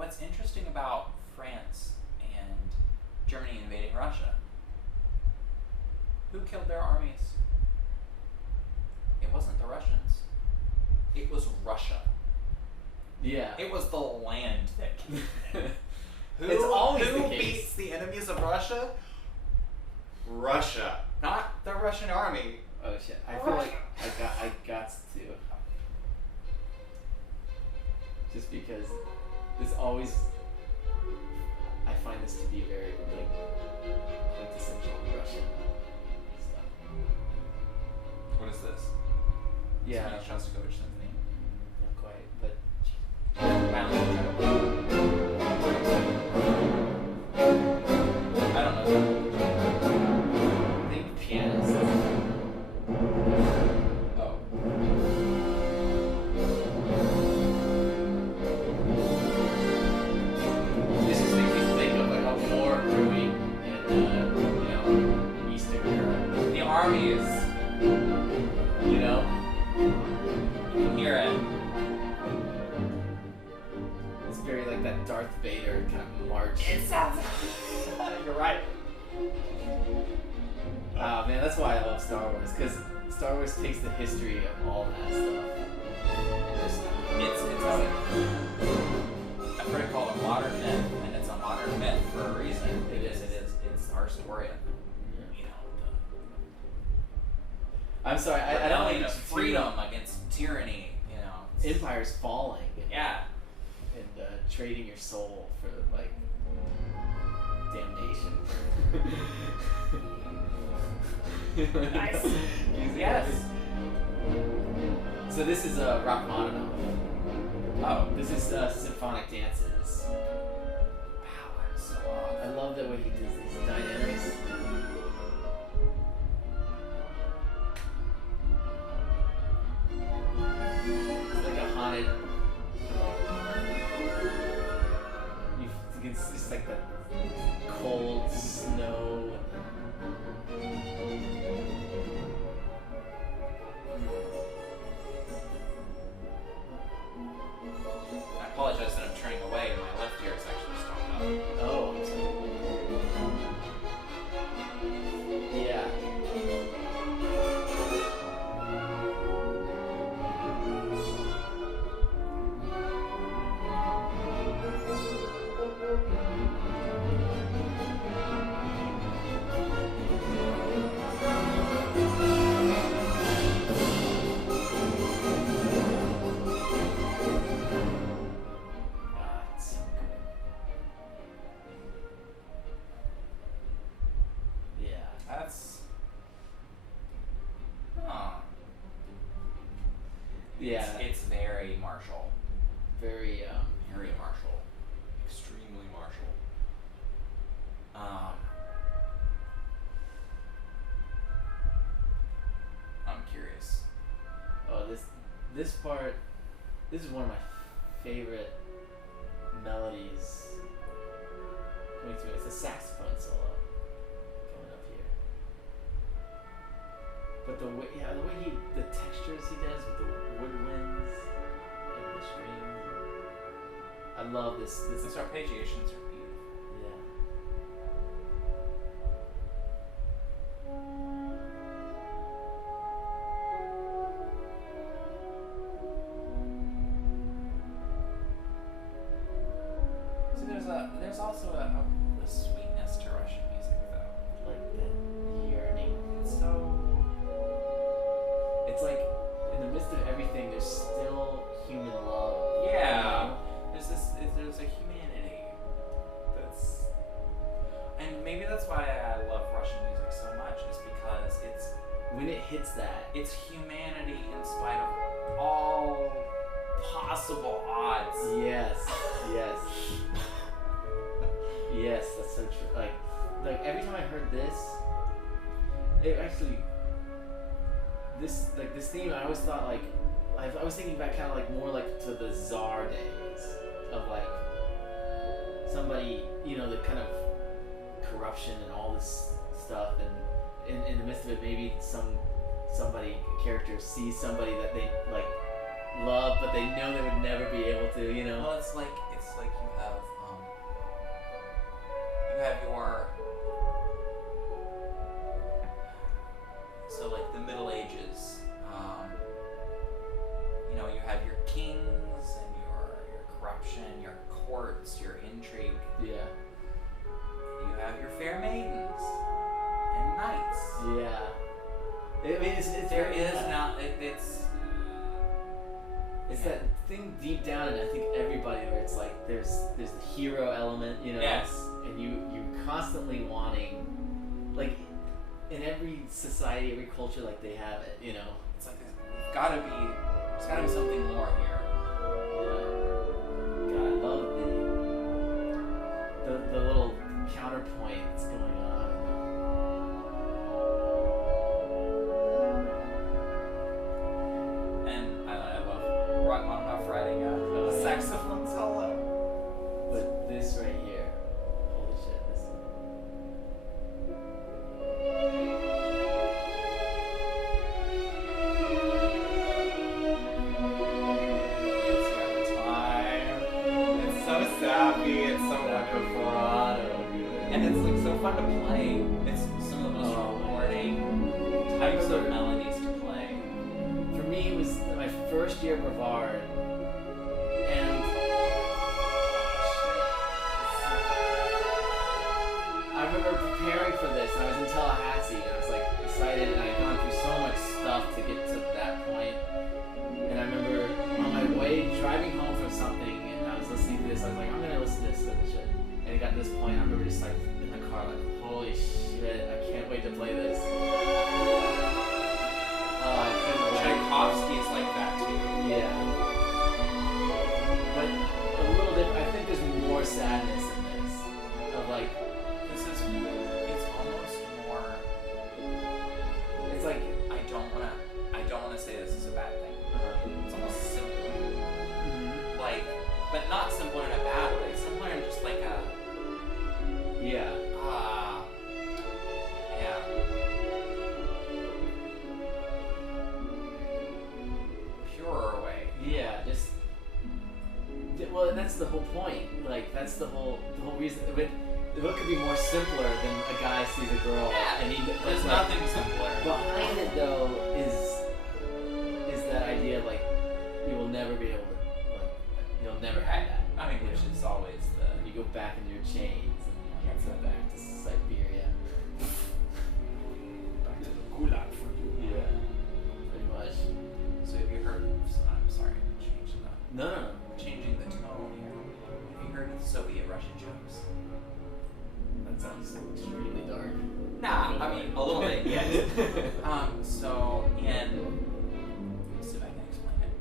what's interesting about France and Germany invading Russia? Who killed their armies? It wasn't the Russians. It was Russia. Yeah. It was the land that killed them. It's always the who case. beats the enemies of Russia? Russia, not the Russian army. Oh shit! I feel like I got to. Just because this always, I find this to be very like quintessential Russian stuff. What is this? Yeah. Shostakovich Symphony. Not quite, but I don't know. I think pianist. Oh. This just makes me think of like a war brewing in Eastern Europe. The army is, You know. you can hear it. It's very like that Darth Vader kind of march. It sounds. You're right. Oh man, that's why I love Star Wars, because Star Wars takes the history of all that stuff. It's I've heard it called a modern myth, and it's a modern myth for a reason. It's our story of, you know, I'm sorry, the I don't rebellion like of freedom against tyranny, you know. Empires falling Yeah. and trading your soul for like damnation. Nice. Yes. So this is Rachmaninoff. Oh. This is Symphonic Dances. Wow, I'm so off. I love the way he does these dynamics. It's like a haunted. It's just like the cold snow. I apologize that I'm turning away. My left ear is actually stopped up. Oh, I'm sorry. Yeah. Ah, it's so good. Yeah. That's. Huh. Yeah. It's very martial. Very Very martial. Extremely martial. I'm curious. oh, this part, this is one of my favorite melodies coming through. It's a saxophone solo coming up here. But the way the textures he does with the woodwinds and the strings. I love this. These arpeggiations are beautiful. Yeah. See, there's also a sweetness to Russian music, though. Like that yearning. It's so. It's like in the midst of everything, there's still human love. Yeah. There's a humanity that's, and maybe that's why I love Russian music so much, is because When it hits that, it's humanity in spite of all possible odds. yes, yes, yes, that's so true. Like every time I heard this, it actually, this theme, I always thought like, I was thinking back kind of like more like to the Tsar days of like somebody, you know, the kind of corruption and all this stuff, and in the midst of it, maybe somebody character sees somebody that they like love, but they know they would never be able to, you know. Well, it's like you have have your so like the Middle Ages. You know, you have your kings and your corruption, your courts, your intrigue. Yeah. You have your fair maidens and knights. Yeah. I mean, it's There very- is now. It's that thing deep down in I think everybody where it's like there's the hero element, you know. Yes. And you constantly wanting, like, in every society, every culture, like they have it, you know. It's like there's gotta be something more here. Yeah. God, I love the little counterpoint that's going on. And I love Rachmaninoff writing a saxophone solo. But this right here, holy shit, this. It's your time. It's so sappy. It's so wonderful. Vibrato, And it's like so fun to play. It's some of the most rewarding types of melodies to play. For me, it was my first year of Brevard, and I remember preparing for this, and I was in Tallahassee, and I was like excited, and I had gone through so much stuff to get to that point. And I remember on my way driving home from something, and I was listening to this. I was like, I'm gonna listen to this shit. And it got to this point, I remember just like in the car, like, holy shit, I can't wait to play this. I couldn't wait. Tchaikovsky is like that too. Yeah. But a little different. I think there's more sadness in this. Of like, It's almost more. it's like, I don't wanna say this is a bad thing. It's almost simpler. Like, but not simpler in a bad way. Simpler in just like a yeah. yeah. Purer way. Yeah, just. Well, and that's the whole point. Like, that's the whole reason. The book could be more simpler than a guy sees a girl and he. There's like, nothing simpler. behind it though is that idea of like you will never be able to, like, you'll never have that. I mean, which is always And you go back into your chains and you can't go back to Siberia. back to the gulag for you. Yeah, pretty much. So have you heard? I'm sorry, change the No. changing the tone here. Have you heard of Soviet Russian jokes? That sounds extremely dark. Nah, I mean a little bit, yes. So let's see if I can explain it.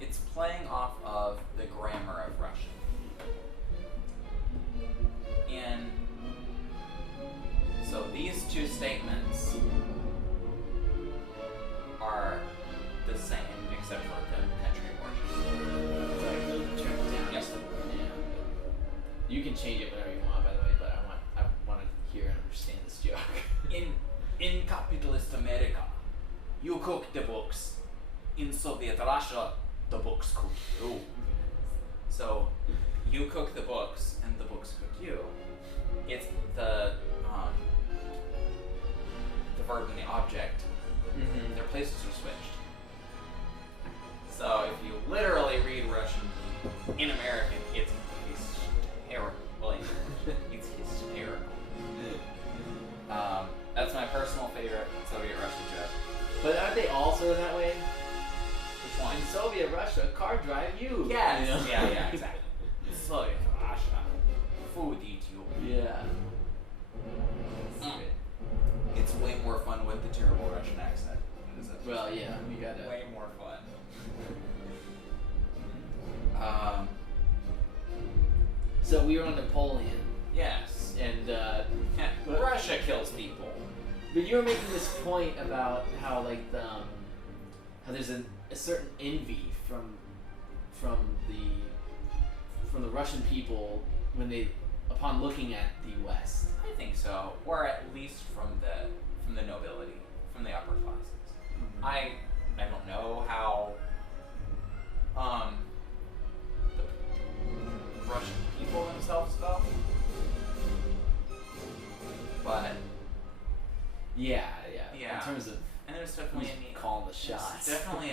It's playing off of the grammar of Russian. And so these two statements are the same except for the country of origin. Turn it down. Yes. Yeah. You can change it whenever you want, by the way, but I want to hear and understand this joke. In capitalist America, you cook the books. In Soviet Russia, the books cook you. So you cook the books and the books cook you. It's the verb and the object. Mm-hmm. Their places are switched. So if you literally read Russian in American, it's hysterical. It's hysterical. That's my personal favorite Soviet Russian joke. But aren't they all sort of that way? Which one? In Soviet Russia, car drive you. Yes. You know? Yeah, exactly. Soviet Russia, food eat you. Yeah. Mm. It's way more fun with the terrible Russian accent. Is it? Well, yeah, you gotta. Way more fun. So we were on Napoleon, Yes. and Russia kills people. but you were making this point about how like how there's a certain envy from the Russian people when they upon looking at the West. I think so, or at least from the nobility, from the upper classes. Mm-hmm. I don't know how the Russian people themselves felt,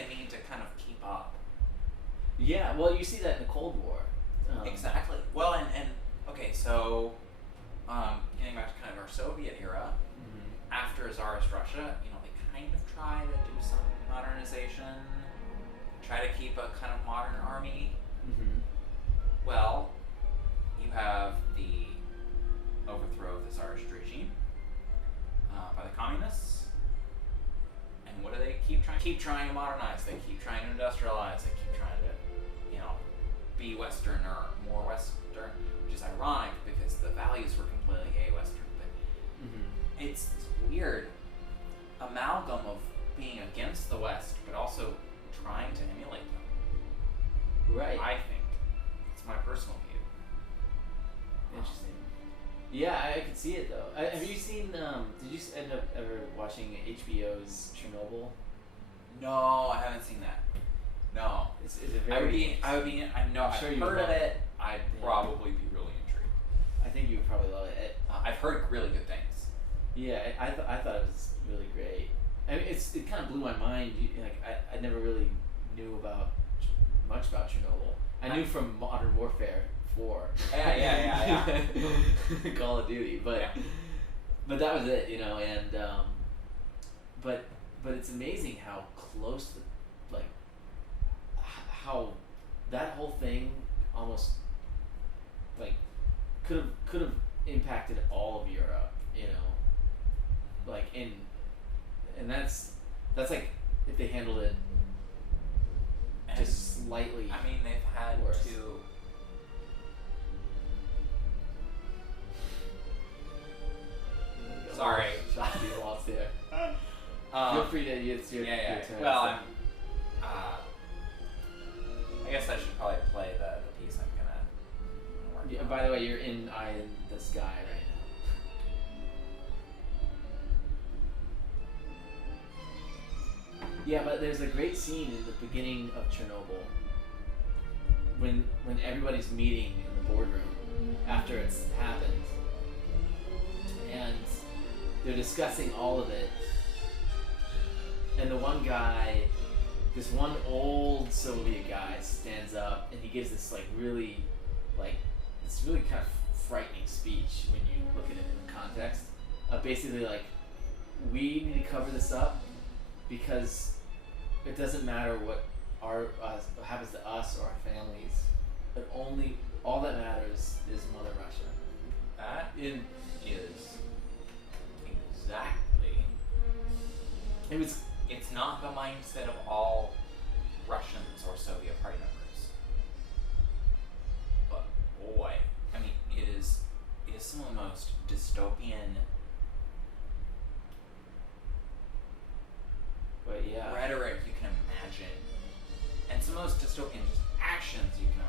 they need to kind of keep up. Yeah, well, you see that in the Cold War. Exactly. Well, and okay, so getting back to kind of our Soviet era, after Tsarist Russia, you know, they kind of try to do some modernization, try to keep a kind of modern army. Well, you have the overthrow of the Tsarist regime by the communists. And what do they keep trying? Keep trying to modernize. They keep trying to industrialize. They keep trying to, you know, be Western or more Western, which is ironic because the values were completely a-Western. But it's this weird amalgam of being against the West, but also trying to emulate them. Right. I think. It's my personal view. Interesting. Yeah, I can see it though. Have you seen? Did you end up ever watching HBO's Chernobyl? No, I haven't seen that. No. It's a very. I know. I'm sure I've you heard would of love it. I'd probably be really intrigued. I think you would probably love it. I've heard really good things. Yeah, I thought it was really great. I mean, it kind of blew my mind. I never really knew much about Chernobyl. I knew from Modern Warfare 4. Yeah. Call of Duty, but that was it, you know. And but it's amazing how close, how that whole thing almost could have impacted all of Europe, you know. And that's like if they handled it just slightly. I mean, they've had worse. to. Sorry. Shot the walls there. Feel free to. It's your turn. Well, I guess I should probably play the piece I'm gonna work on. By the way, you're in Eye in the Sky right now. Yeah, but there's a great scene in the beginning of Chernobyl when everybody's meeting in the boardroom after it's happened, and they're discussing all of it. And the one guy, this one old Soviet guy, stands up and he gives this really kind of frightening speech when you look at it in the context of basically we need to cover this up because it doesn't matter what happens to us or our families, but all that matters is Mother Russia. That is exactly. It's not the mindset of all Russians or Soviet party members. But boy, I mean, it is some of the most dystopian rhetoric you can imagine, and some of the most dystopian just actions you can